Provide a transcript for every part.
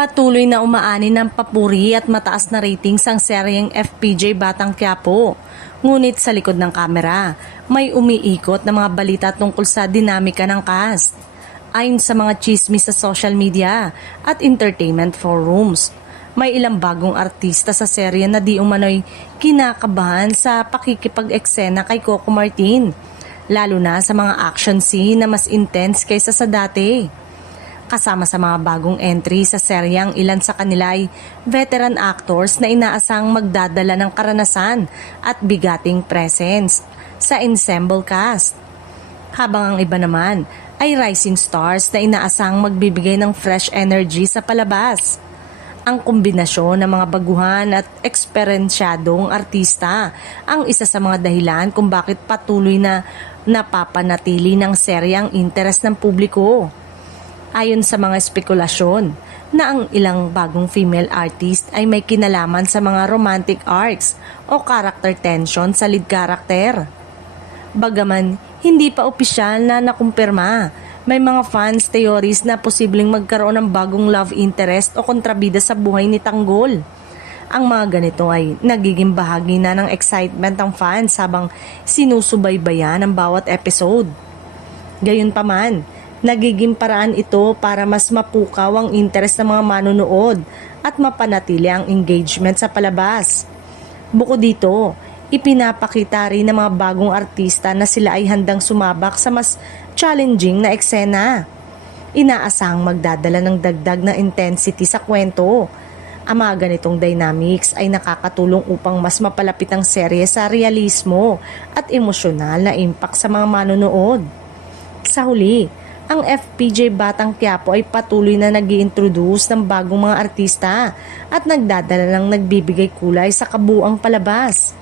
Patuloy na umaani ng papuri at mataas na ratings ang seryeng FPJ Batang Quiapo. Ngunit sa likod ng kamera, may umiikot na mga balita tungkol sa dinamika ng cast. Ayon sa mga chismis sa social media at entertainment forums, may ilang bagong artista sa serye na di umano'y kinakabahan sa pakikipag-eksena kay Coco Martin, lalo na sa mga action scene na mas intense kaysa sa dati. Kasama sa mga bagong entry sa seryang ilan sa kanila ay veteran actors na inaasang magdadala ng karanasan at bigating presence sa ensemble cast. Habang ang iba naman ay rising stars na inaasang magbibigay ng fresh energy sa palabas. Ang kombinasyon ng mga baguhan at eksperensyadong artista ang isa sa mga dahilan kung bakit patuloy na napapanatili ng seryang interes ng publiko. Ayon sa mga espekulasyon na ang ilang bagong female artist ay may kinalaman sa mga romantic arcs o character tension sa lead character. Bagaman hindi pa opisyal na nakumpirma, may mga fans theories na posibleng magkaroon ng bagong love interest o kontrabida sa buhay ni Tanggol. Ang mga ganito ay nagiging bahagi na ng excitement ng fans habang sinusubaybayan ang bawat episode. Gayunpaman, nagiging paraan ito para mas mapukaw ang interes ng mga manonood at mapanatili ang engagement sa palabas. Bukod dito, ipinapakita rin ng mga bagong artista na sila ay handang sumabak sa mas challenging na eksena. Inaasahang magdadala ng dagdag na intensity sa kwento. Ang mga ganitong dynamics ay nakakatulong upang mas mapalapit ang serye sa realismo at emosyonal na impact sa mga manonood. Sa huli, ang FPJ Batang Quiapo ay patuloy na nag-i-introduce ng bagong mga artista at nagdadala ng nagbibigay kulay sa kabuuang palabas.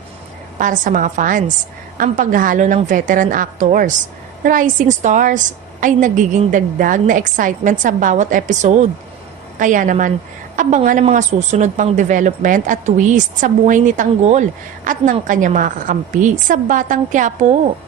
Para sa mga fans, ang paghahalo ng veteran actors, rising stars ay nagiging dagdag na excitement sa bawat episode. Kaya naman, abangan ang mga susunod pang development at twist sa buhay ni Tanggol at ng kanyang mga kakampi sa Batang Quiapo.